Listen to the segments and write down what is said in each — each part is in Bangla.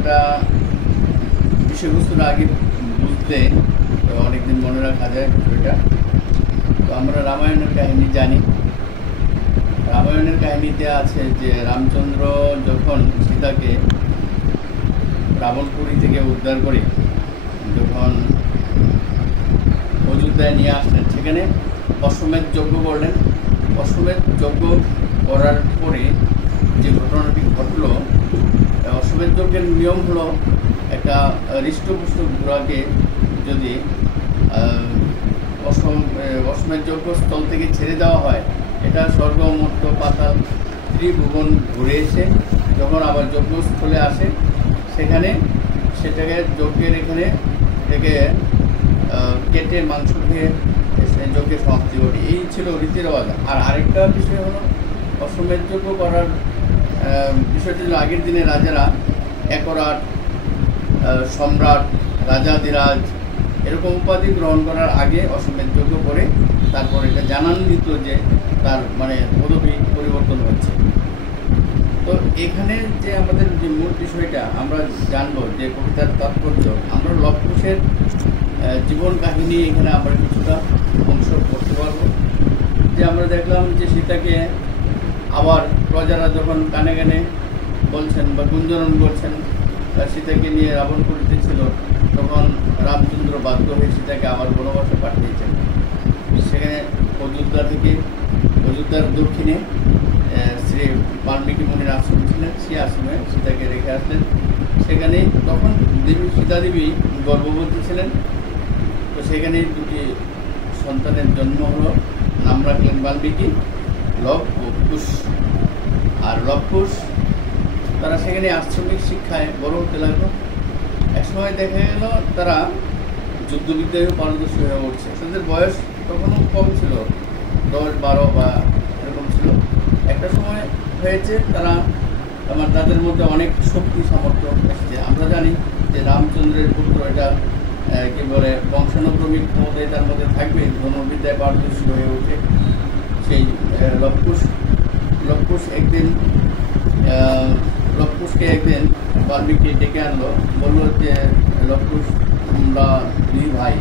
বিষয়টা বিষয়বস্তুটা আগে বুঝতে তো অনেকদিন মনে রাখা যায় বিষয়টা। তো আমরা রামায়ণের কাহিনী জানি। রামায়ণের কাহিনীতে আছে যে রামচন্দ্র যখন সীতাকে রাবণপুরী থেকে উদ্ধার করে যখন অযোধ্যায় নিয়ে আসলেন, সেখানে অশ্বমেধ যজ্ঞ করলেন। অশ্বমেধ যজ্ঞ করার পরে যে ঘটনাটি ঘটল, অশ্বমেধ যজ্ঞের নিয়ম হলো একটা হৃষ্টপুষ্ট ঘোড়াকে যদি অশ্বমেধ যজ্ঞ স্থল থেকে ছেড়ে দেওয়া হয়, এটা স্বর্গ মর্ত্য পাতাল ত্রিভুবন ঘুরে এসে যখন আবার যজ্ঞস্থলে আসে, সেখানে সেটাকে যজ্ঞের এখানে থেকে কেটে মাংস খেয়ে যজ্ঞের সমাপ্তি ঘটে। এই ছিল রীতি রেওয়াজ। আর আরেকটা বিষয় হলো অশ্বমেধ যজ্ঞ করার বিষয়টি হলো আগের দিনে রাজারা একরাট, সম্রাট, রাজাধিরাজ এরকম উপাধি গ্রহণ করার আগে অশ্বমেধ যজ্ঞ করে তারপর এটা জানান দিত যে তার মানে পদবি পরিবর্তন হচ্ছে। তো এখানে যে আমাদের যে মূল বিষয়টা আমরা জানবো যে কবিতার তাৎপর্য, আমরা লব কুশের জীবন কাহিনী এখানে আমরা কিছুটা অংশ করতে পারবো। যে আমরা দেখলাম যে সীতাকে আবার প্রজারা যখন কানে কানে বলছেন বা গুঞ্জরণ করছেন সীতাকে নিয়ে রাবণপুরীতে ছিল, তখন রামচন্দ্র বাধ্য হয়ে সীতাকে আবার বনবাসে পাঠিয়েছেন। সেখানে অযোধ্যার দক্ষিণে শ্রী বাল্মীকি মুনির আশ্রম ছিলেন, সেই আশ্রমে সীতাকে রেখে আসলেন। সেখানে তখন সীতা দেবী গর্ভবতী ছিলেন। তো সেখানে দুটি সন্তানের জন্ম হলো, নাম রাখলেন বাল্মীকি, লব ও কুশ। আর লব কুশ তারা সেখানে আশ্রমিক শিক্ষায় বড় হতে লাগলো। একসময় দেখা গেল তারা যুদ্ধবিদ্যায়ও পারদর্শী হয়ে উঠছে। তাদের বয়স তখনও কম ছিল, 10-12 বা এরকম ছিল। একটা সময় হয়েছে তাদের মধ্যে অনেক শক্তি সামর্থ্য এসেছে। আমরা জানি যে রামচন্দ্রের পুত্র, এটা কি বলে বংশানুক্রমিক ক্ষমতায় তার মধ্যে থাকবে, ধনুর্বিদ্যায় পারদর্শী হয়ে ওঠে। সেই লব কুশকে একদিন বাল্মীকি ডেকে আনলো, বললো যে লব কুশ, তোমরা দুই ভাই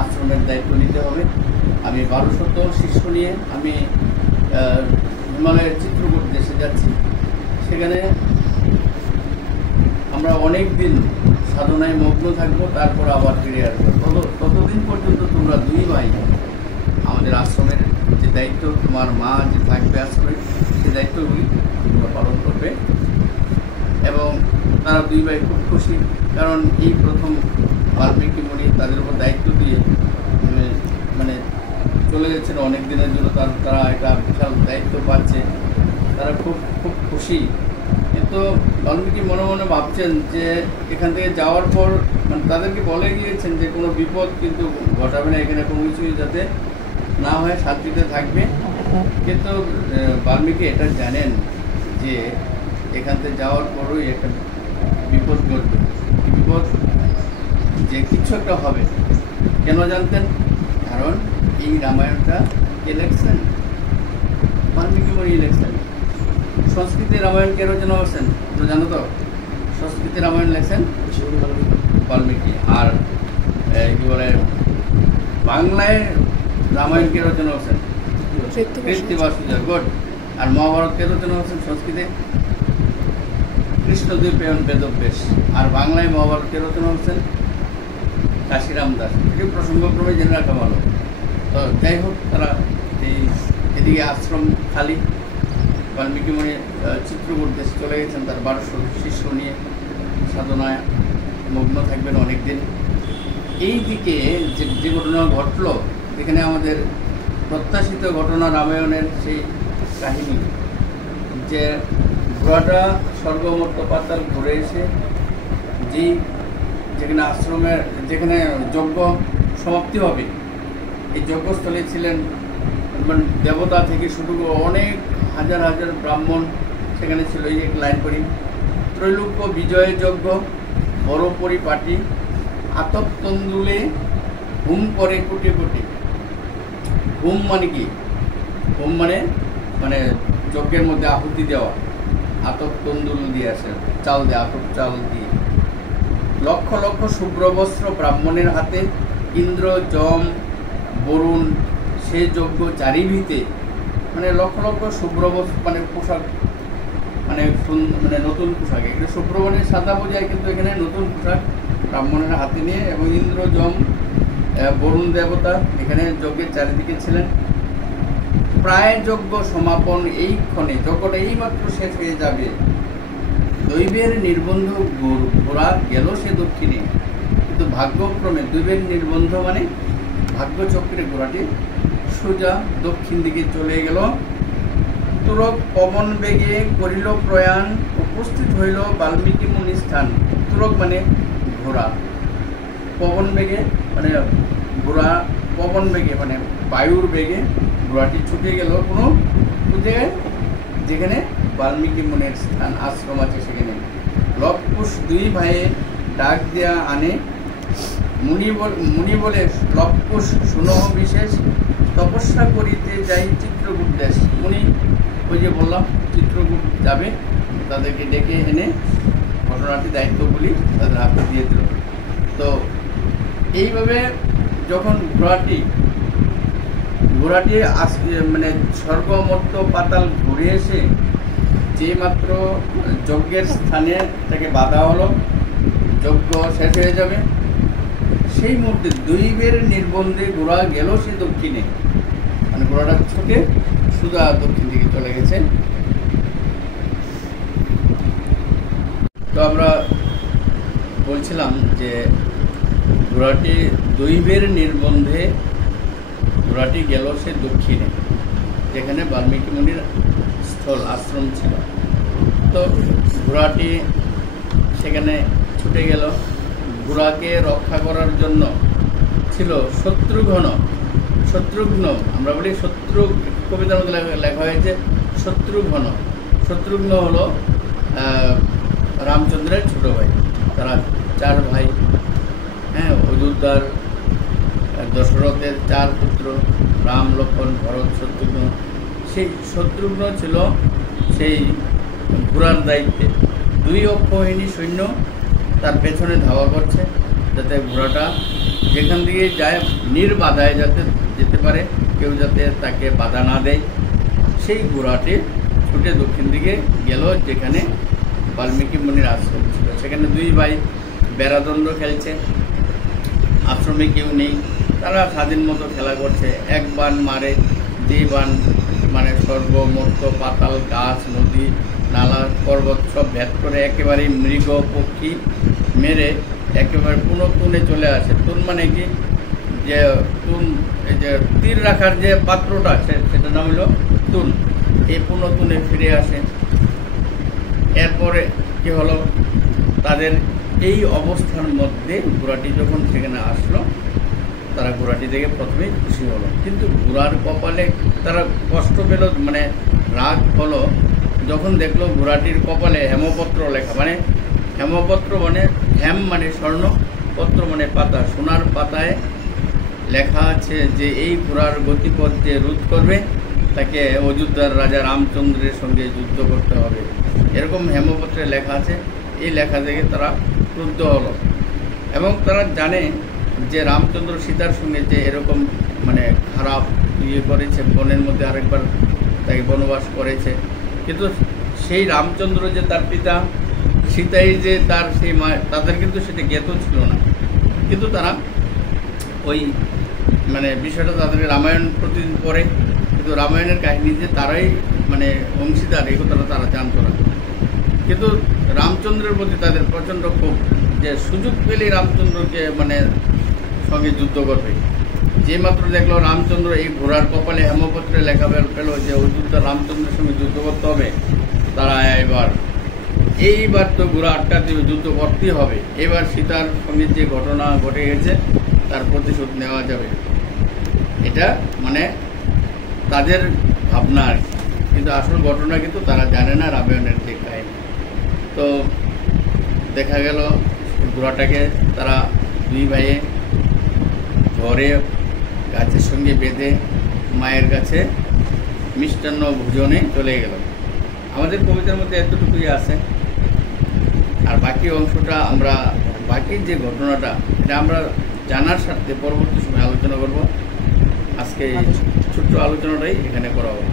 আশ্রমের দায়িত্ব নিতে হবে। আমি 1200 শিষ্য নিয়ে আমি হিমালয়ের চিত্রকূট দেশে যাচ্ছি। সেখানে আমরা অনেক দিন সাধনায় মগ্ন থাকবো, তারপর আবার ফিরে আসবো। ততদিন পর্যন্ত তোমরা দুই ভাই আমাদের আশ্রমের যে দায়িত্ব, তোমার মা যে থাকবে আশ্রমে, সেই দায়িত্বগুলি তোমরা পালন করবে। এবং তারা দুই ভাই খুব খুশি, কারণ এই প্রথম বাল্মীকি মুনি তাদের উপর দায়িত্ব দিয়ে মানে চলে যাচ্ছেন অনেক দিনের জন্য, তারা একটা বিশাল দায়িত্ব পাচ্ছে। তারা খুব খুব খুশি। কিন্তু বাল্মীকি মনে মনে ভাবছেন যে এখান থেকে যাওয়ার পর মানে তাদেরকে বলে গিয়েছেন যে কোনো বিপদ কিন্তু ঘটাবে না, এখানে কোনো কিছুই যাতে না হয়, শান্তিতে থাকবে। কিন্তু বাল্মীকি এটা জানেন যে এখান থেকে যাওয়ার পরই একটা বিপদ ঘটবে, বিপদ যে কিছু একটা হবে। কেন জানতেন? কারণ এই রামায়ণটা ইলেকশন, বাল্মীকি মুনি ইলেকশন। সংস্কৃতি রামায়ণ কে রচনা করছেন তোমরা জানো তো? সংস্কৃতি রামায়ণ লেখছেন বাল্মীকি। আর কি বলে বাংলায় রামায়ণ কে রচনা করছেন? কৃত্তিবাস। গুড। আর মহাভারত কে রচনা করছেন সংস্কৃতে? কৃষ্ণদ্বৈপায়ন বেদব্যাস। আর বাংলায় মহাভারত কে রচনা করছেন? কাশিরাম দাস। এটি প্রসঙ্গক্রমে জেনে রাখা ভালো। তো যাই হোক, তারা এদিকে আশ্রম খালি, বাল্মীকি মুনি চিত্রকূট দেশে চলে গেছেন তার 1200 শিষ্য নিয়ে, সাধনায় মগ্ন থাকবেন অনেক দিন। এই দিকে যে ঘটনা ঘটলো, এখানে আমাদের প্রত্যাশিত ঘটনা রামায়ণের সেই কাহিনী, যে ঘোড়াটা স্বর্গমর্ত্য পাতাল ঘুরে এসে যেখানে আশ্রমের যেখানে যজ্ঞ সমাপ্তি হবে, এই যজ্ঞস্থলে ছিলেন মানে দেবতা থেকে শুরু করে অনেক হাজার হাজার ব্রাহ্মণ সেখানে ছিল। এই এক লাইন করি, ত্রৈলোক্য বিজয় যজ্ঞ বড় পরিপাটি, আতপ তন্দুলে হুম করে কোটি কোটি। হুম মানে কি? হুম মানে যজ্ঞের মধ্যে আহুতি দেওয়া। আতপ তন্দুল দিয়ে আসে, চাল দিয়ে, আতপ চাল দিয়ে। লক্ষ লক্ষ শুভ্রবস্ত্র ব্রাহ্মণের হাতে, ইন্দ্র যম বরুণ সে যজ্ঞ চারিভিতে, মানে লক্ষ লক্ষ শুভ্রবস্ত্র, মানে পোশাক, মানে নতুন পোশাক। এখানে শুভ্র মানে সাদা বোঝায়, কিন্তু এখানে নতুন পোশাক ব্রাহ্মণের হাতে নিয়ে, এবং ইন্দ্র যম বরুণ দেবতা এখানে যজ্ঞের চারিদিকে ছিলেন। প্রায় যজ্ঞ সমাপন এই ক্ষণে, যজ্ঞটা এইমাত্র শেষ হয়ে যাবে, দৈবের নির্বন্ধ ঘোড়া গেল সে দক্ষিণে। কিন্তু ভাগ্যক্রমে দৈবের নির্বন্ধ মানে ভাগ্যচক্রে ঘোড়াটি সোজা দক্ষিণ দিকে চলে গেল। তুরক পবন বেগে করিল প্রয়াণ, উপস্থিত হইল বাল্মীকি মুনি স্থান। তুরক মানে ঘোড়া, পবন বেগে মানে ঘোড়া, পবন বেগে মানে বায়ুর বেগে ঘোড়াটি ছুটে গেল কোনো জায়গায় যেখানে বাল্মীকি মুনির স্থান, আশ্রম আছে সেখানে। লবকুশ দুই ভাইয়ে ডাক দেয়া আনে, মুনি বলে লবকুশ শুনহ বিশেষ, তপস্যা করিতে যাই চিত্রকূট দেশ। মুনি ওই যে বললাম চিত্রকূট যাবে, তাদেরকে ডেকে এনে ঘটনাটি দায়িত্বগুলি তাদের হাতে দিয়ে দিল। তো এইভাবে যখন ঘোড়াটি মানে স্বর্গ মর্ত্য পাতাল ঘুরে এসে যে মাত্র যজ্ঞের স্থানে তাকে বাধা হলো, যজ্ঞ শেষ হয়ে যাবে, সেই মুহূর্তে দৈবের নির্বন্ধে ঘোড়া গেল সে দক্ষিণে, মানে ঘোড়াটা ছুটে সোজা দক্ষিণ দিকে চলে গেছে। তো আমরা বলছিলাম যে ঘোড়াটি দৈবের নির্বন্ধে ঘোড়াটি গেল সে দক্ষিণে, যেখানে বাল্মীকি মুনির স্থল আশ্রম ছিল। তো ঘোড়াটি সেখানে ছুটে গেল। ঘোড়াকে রক্ষা করার জন্য ছিল শত্রুঘ্ন, আমরা বলি শত্রু, কবিতার মধ্যে লেখা হয়েছে শত্রুঘ্ন হলো রামচন্দ্রের ছোট ভাই। তারা 4 ভাই, হ্যাঁ, অযোধ্যার দশরথের 4 পুত্র, রাম, লক্ষ্মণ, ভরত, শত্রুঘ্ন। সেই শত্রুঘ্ন ছিল সেই ঘোড়ার দায়িত্বে। 2 অক্ষৌহিনী সৈন্য তার পেছনে ধাওয়া করছে, যাতে ঘোড়াটা যেখান দিয়ে যায় নির্বাধায় যাতে যেতে পারে, কেউ যাতে তাকে বাধা না দেয়। সেই ঘোড়াটি ছুটে দক্ষিণ দিকে গেল যেখানে বাল্মীকি মুনির আশ্রম ছিল। সেখানে 2 ভাই বেড়াদণ্ড খেলছে, আশ্রমে কেউ নেই, তারা স্বাধীন মতো খেলা করছে। এক বান মারে, যে বান মানে স্বর্গ মর্ত্য পাতাল গাছ নদী নালা পর্বত সব ভেদ করে একেবারে মৃগ পক্ষী মেরে একেবারে পুনঃ চলে আসে। তুন মানে কি, যে তুন, এই যে তীর রাখার যে পাত্রটা আছে সেটার নাম হলো তুন, এই পুনঃ ফিরে আসে। এরপরে কি হলো, তাদের এই অবস্থার মধ্যে ঘোড়াটি যখন সেখানে আসলো, তারা ঘোড়াটি দেখে প্রথমেই খুশি হলো, কিন্তু ঘোড়ার কপালে তারা কষ্ট পেল, মানে রাগ হলো যখন দেখলো ঘোড়াটির কপালে হেমপত্র লেখা। মানে হেমপত্র মানে হেম মানে স্বর্ণ, পত্র মানে পাতা, সোনার পাতায় লেখা আছে যে এই ঘোড়ার গতিপথ যে রোধ করবে তাকে অযোধ্যার রাজা রামচন্দ্রের সঙ্গে যুদ্ধ করতে হবে, এরকম হেমপত্রে লেখা আছে। এই লেখা দেখে তারা ক্রুদ্ধ হলো, এবং তারা জানে যে রামচন্দ্র সীতার সঙ্গে যে এরকম মানে খারাপ করেছে, বনের মধ্যে আরেকবার তাকে বনবাস করেছে, কিন্তু সেই রামচন্দ্র যে তার পিতা, সীতাই যে তার সেই মা, তাদের কিন্তু সেটা জ্ঞাত ছিল না। কিন্তু তারা ওই মানে বিষয়টা তাদেরকে রামায়ণ প্রতিদিন পড়ে, কিন্তু রামায়ণের কাহিনী যে তারাই মানে অংশীদার এই কথাটা তারা জানতো না। কিন্তু রামচন্দ্রের প্রতি তাদের প্রচণ্ড ক্ষোভ, যে সুযোগ পেলেই রামচন্দ্রকে মানে সঙ্গে যুদ্ধ করবে। যে মাত্র দেখলো রামচন্দ্র এই ঘোড়ার কপালে হেমপত্রে লেখা পেল যে অযোধ্যা রামচন্দ্রের সঙ্গে যুদ্ধ করতে হবে, তারা এইবার তো ঘোড়া আটটা দিয়ে যুদ্ধ করতেই হবে, এবার সীতার সঙ্গে যে ঘটনা ঘটে গেছে তার প্রতিশোধ নেওয়া যাবে, এটা মানে তাদের ভাবনা আর কি। কিন্তু আসল ঘটনা কিন্তু তারা জানে না রামায়ণের যে কাহিনী। তো দেখা গেল ঘোড়াটাকে তারা 2 ভাইয়ে ধরে গাছের সঙ্গে বেঁধে মায়ের কাছে মিষ্টান্ন ভোজনে চলে গেল। আমাদের কবিতার মধ্যে এতটুকুই আছে। আর বাকি অংশটা আমরা, বাকি যে ঘটনাটা এটা আমরা জানার সাথে পরবর্তী সময় আলোচনা করব। আজকে ছোট্ট আলোচনাটাই এখানে করা হবে।